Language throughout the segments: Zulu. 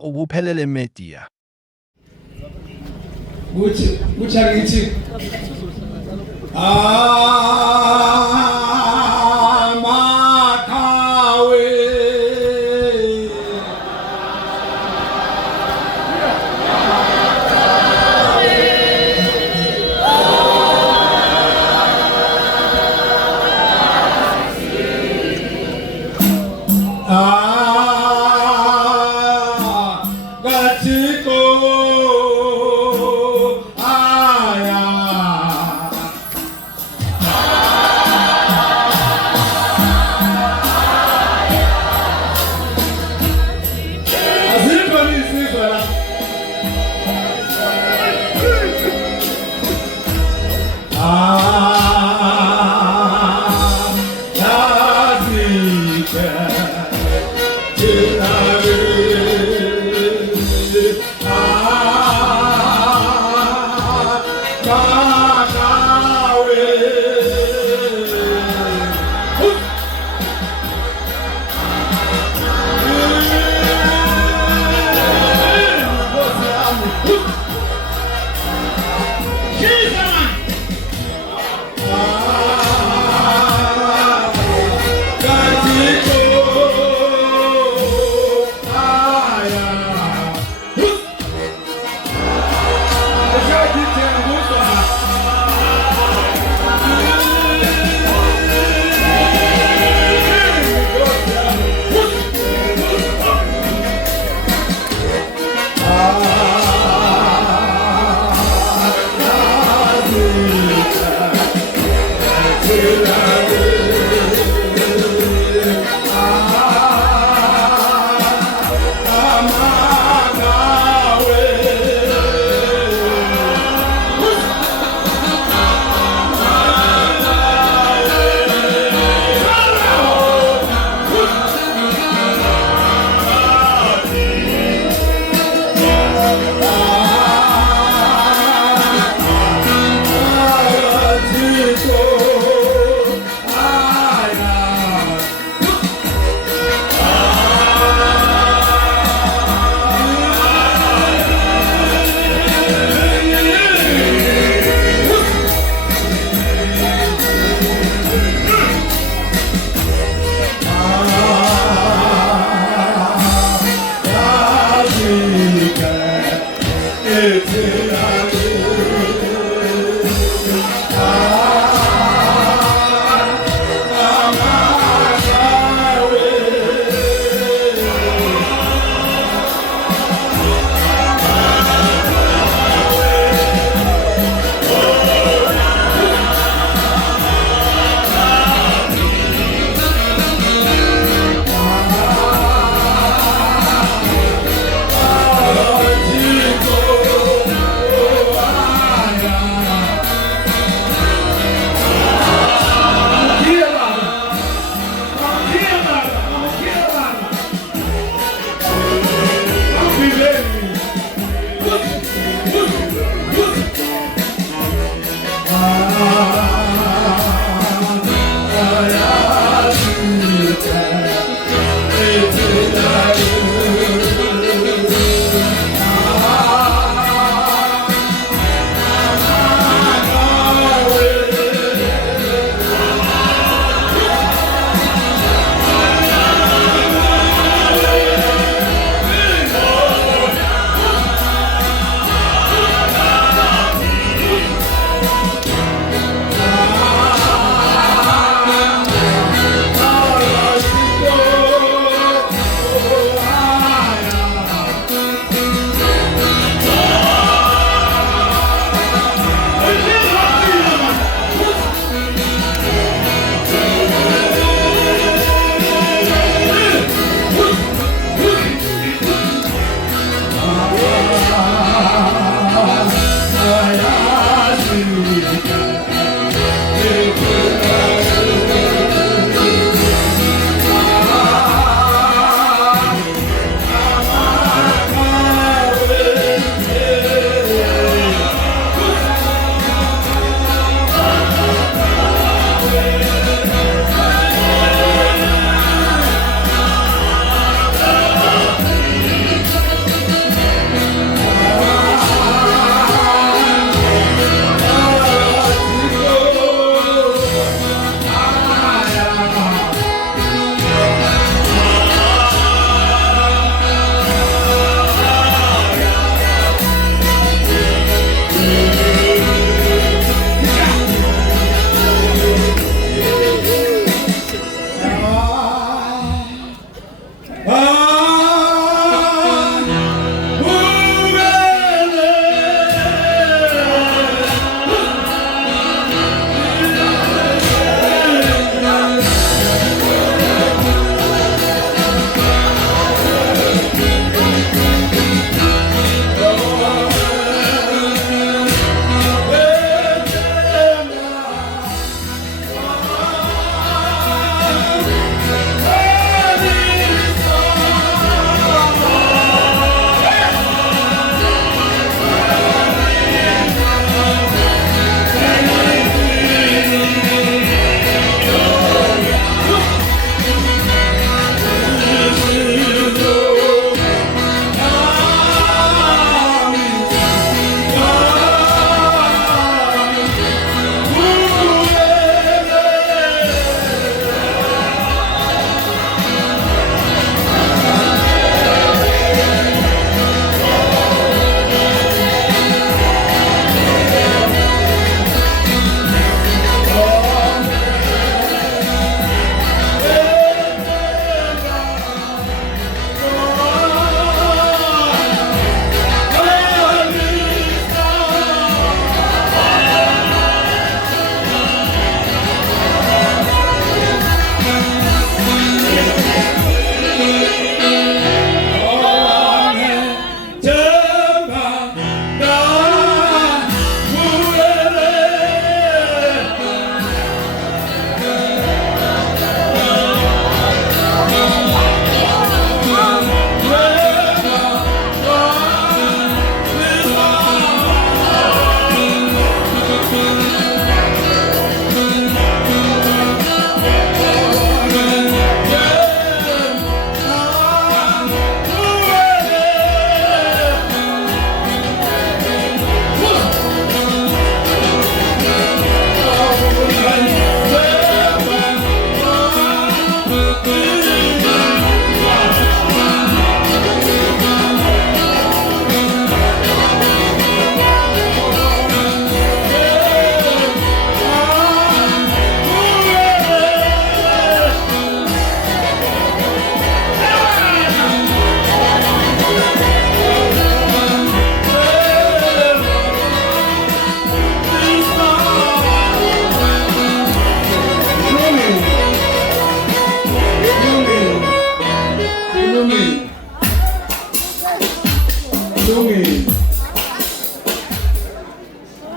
ubuphelele media. Kuthi angithi Makawe Gatiko aya azimba nisizwa la yazike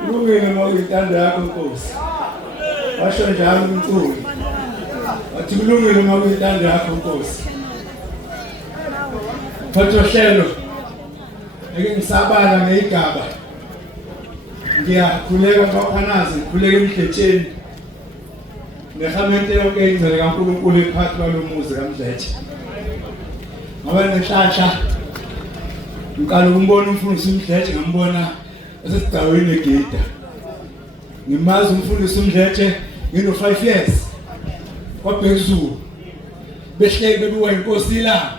Kulungile mawuyintando yakho Nkosi. Washo njalo umculi. Wathi kulungile mawuyintando yakho Nkosi. Phatho hlelo. Eke ngisabala ngegaba. Ngiyakhuleka kwaphanazi, ngikhuleka emhletsheni. Nehamente yonke ingcele kaNkulunkulu ephakathi kwalomuzi kaMdletshe. Ngoba nenhlanhla ngiqala ukumbona umfundisi uMdletshe ngambona esesigcawini egida. Ngimazi umfundisi uMdletshe ngino 5 years. KwaBhekuzulu. Behleke bebuwa inkosi la.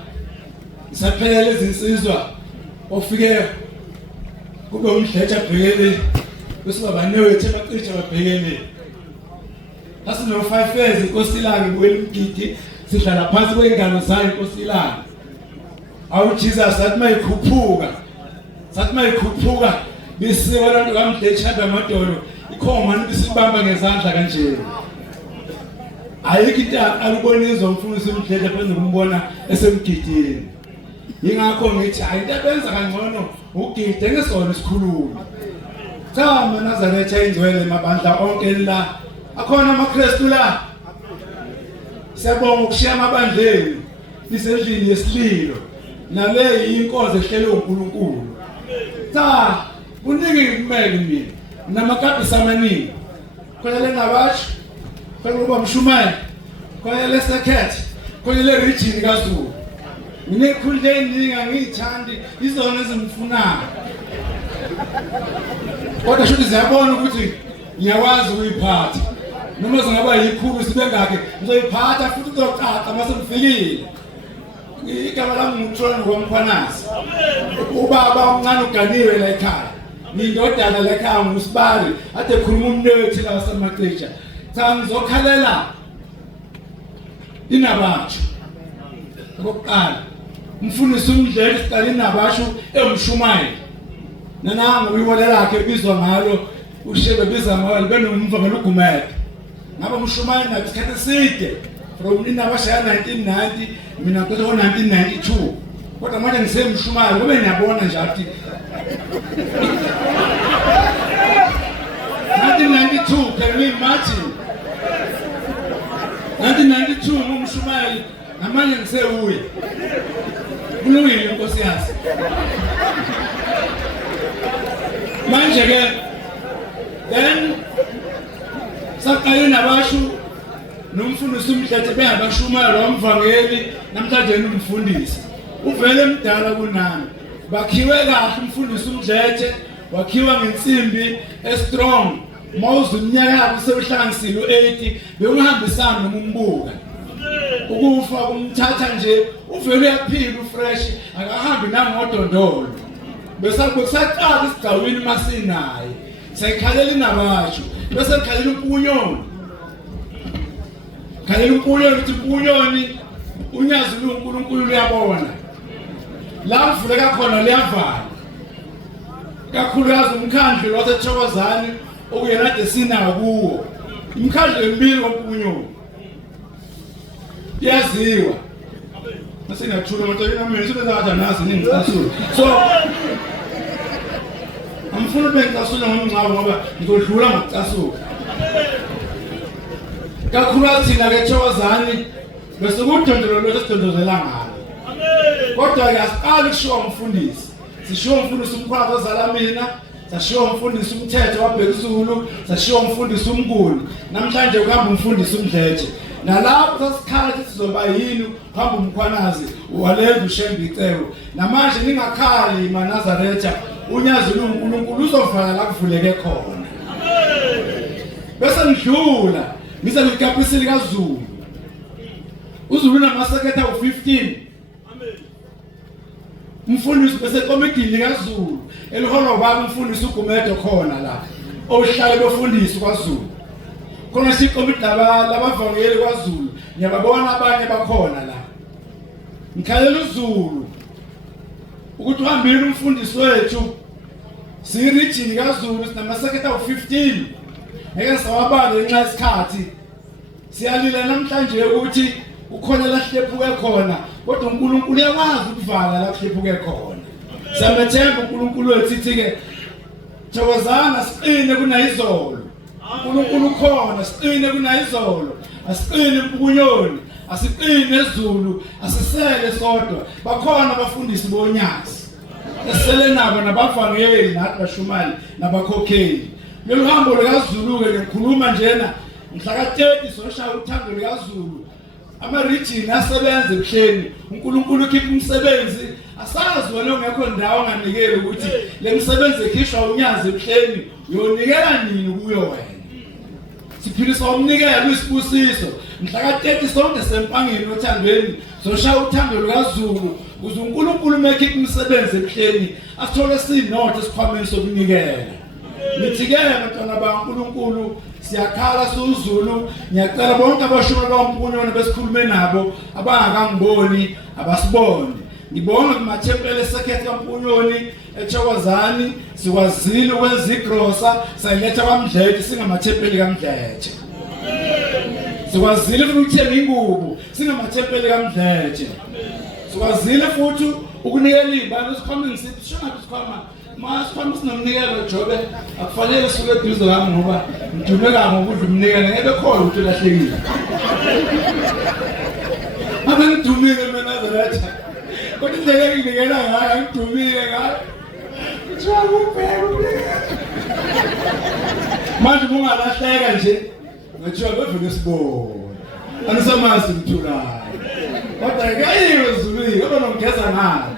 Isaphelele izinsizwa ofike kube uMdletshe abhekele bese babanewethe bacishe babhekele. Asino 5 years inkosi ilanga ibuye umgidi sihlala phansi kwengalo zayo inkosi ilanga. Awu Jesus sathi mayikhuphuka bisiwe abantu kaMdletshe hamba amadolo ikhoma nisibamba ngezandla kanje. Ayikho into alubonizwa umfundisi uMdletshe phansi ukumbona esemgidini. Yingakho ngithi ayinto abenza kangcono ugide ngesona isikhulumi. Cha maNazaretha ayingcwele emabandla onke la. Akhona amaKristu la. Siyabonga ukushiya amabandleni lisendlini yesililo. Nale inkonzo ehlele uNkulunkulu. Cha kuningi kumele mina. Namakapisi amaningi. Khona leNabasho, khona uBamshumayela, khona leSekhethe, khona leRegion kaZulu. Nginekhulule eningi angiyithandi izona ezimfunayo. Kodwa shothi ziyabona ukuthi ngiyakwazi ukuyiphatha. Noma zingaba yikhulu sibe ngakhe ngizoyiphatha futhi uzocaca mase ngifikile. Igama lami ngumtholo ngoMkhwanazi. Ubaba omncane uganiwe la ekhaya. Ngindodana la ekhaya ngusibali ade khuluma umnethi la wasemaCicha. Cha ngizokhalela iNabasho. Okokuqala umfundisi uMdletshe siqala iNabasho eMshumayela. Nananga uyibona lakhe ebizwa ngalo ushebe biza ngalo benomvangelo uGumede. Ngaba uMshumayela nasikhathi eside from iNabasho ya 1990 mina ngqoqa 1992. Kodwa manje ngisemshumayela kube ngiyabona nje athi 1992 can you imagine 1992 umshumayela namanje ngisewuye kulungile inkosi yazi manje ke then saqala iNabasho nomfundisi uMdletshe bengabashumayela wamvangeli namhlanje umfundisi uvele emdala kunami bakhiwe kahle umfundisi uMdletshe wakhiwa ngensimbi estrong mawuze iminyaka yakho sewuhlanganisile u80 bewungihambisana noma umbuka ukufa kumthatha nje uvele uyaphila ufresh akahambi nangodondolo bese kusaqala isigcawini masinaye sayikhalela iNabasho bese khalela uMpunyoni khalela uMpunyoni uthi uMpunyoni unyazi uNkulunkulu uyabona la uvuleka khona liyavala kakhulukazi umkhandlo waseThokozani okuyena kade sinawo kuwo imikhandlo emibili kaMpunyoni yaziwa mase ngiyathula manje mina sibenza nazi ningicasula so amfuna bengicasula ngomncaba ngoba ngizodlula ngokucasula kakhulukazi thina ke Thokozani bese kudondolo lwesidondozela ngalo kodwa yasiqala ukushiwa umfundisi sishiwa umfundisi uMkhwanazi ozala mina sashiwa umfundisi uMthetho waBhekuzulu sashiwa umfundisi uMnguni namhlanje kuhamba umfundisi uMdletshe nalapho sasikhala sizoba yini kuhamba uMkhwanazi walenza uShembe icebo namanje ningakhali maNazaretha unyazi uNkulunkulu uzovala la kuvuleke khona bese ngidlula ngize ngikapisile kaZulu uZulu namaseketha u15 umfundisi bese komidini kaZulu eliholo baba umfundisi uGumede khona la ohlala befundisi kwaZulu khona sikomidi labavangeli kwaZulu ngiyababona abanye bakhona la ngikhalela uZulu ukuthi uhambile umfundisi wethu siyirijini kaZulu sinamaseketha u15 ngeke sawabala ngenxa yesikhathi siyalila namhlanje ukuthi ukhona la hlephuke khona kodwa uNkulunkulu uyakwazi ukuvala la hlephuke khona Samethemba uNkulunkulu wethu ithi-ke thokozana siqine kunayizolo. uNkulunkulu ukhona siqine kunayizolo. Asiqine empukunyoni, asiqine ezulu, asisele sodwa. Bakhona abafundisi bonyazi. Esele nabo nabavangeli nathi bashumali nabakhokheli. Lolu hambo likaZulu-ke ngikhuluma njena mhla ka-30 soshaya uthando likaZulu. Ama-region asebenza ebuhleni, uNkulunkulu ukhipha umsebenzi, asazi wena ongekho ndawo onganikeli ukuthi le msebenzi ekhishwa unyazi ebuhleni uyonikela nini kuyo wena. Siphiliswa umnikelo uyisibusiso. Mhla ka-30 sonke sempangeni othandweni soshaya uthando lukaZulu ukuze uNkulunkulu mekhipha umsebenzi ebuhleni asithole sinotho esikhwameni sokunikela. Nithi-ke bantwana bakaNkulunkulu siyakhala siwuZulu, ngiyacela bonke abashumeli bakaMpukunyoni besikhulume nabo abangakangiboni abasibone. Ngibonga kumathempeli esekhethe kaMpukunyoni eThokozani sikwazile ukwenza igrosa sayiletha kwaMdletshe singamathempeli kaMdletshe. Sikwazile futhi ukuthenga ingubo singamathempeli kaMdletshe. Sikwazile futhi ukunikela ibandla esikhwameni sithi shona isikhwama masikhwama sinomnikelo Jobe akufanele suke eduze kwami ngoba ngidume kami ngokudla umnikelo ngeke khona ukuthi lahlekile. Abe ngidumile mina zaletha. Kodwa indlela enginikela ngayo ngidumile ngayo. Kuthiwa kuphela umnikelo. Manje ungalahleka nje ngathiwa kodwa nesiboni. Anisamazi mthulayo. Kodwa kayiwe Zulu kodwa nomgeza ngani.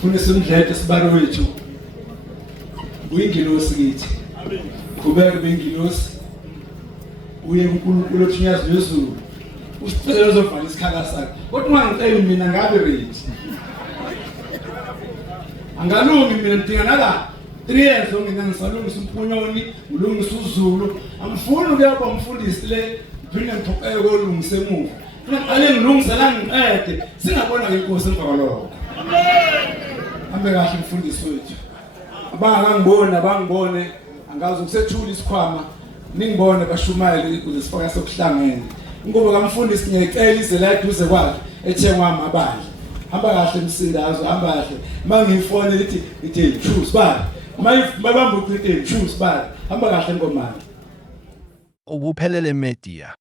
Kunesimdletshe sibalo wethu uyingilosi kithi kubeka bengilosi uye uNkulunkulu othinyazi lezulu usicela uzovala isikhala sakhe kodwa ungangicela mina ngabe ready angalungi mina ngidinga nala 3 years ongena ngisalungisa uMpukunyoni ulungisa uZulu angifuni ukuyaba umfundisi le phinde ngiphoqeke kolungisa emuva funa ngiqale ngilungise la ngiqede singabona ke inkosi emva kwalokho. Hambe kahle umfundisi wethu. Abangangibona abangibone angazi ukusethula isikhwama ningibone bashumayele ukuze sifaka sokuhlangene. Inkubo kamfundisi ngiyecela ize la eduze kwakhe ethengwa amabandla. Hamba kahle emsindazo hamba kahle. Mangifone lithi choose bani. Mayibamba ukuthi choose bani. Hamba kahle ngomani. Ubuphelele media.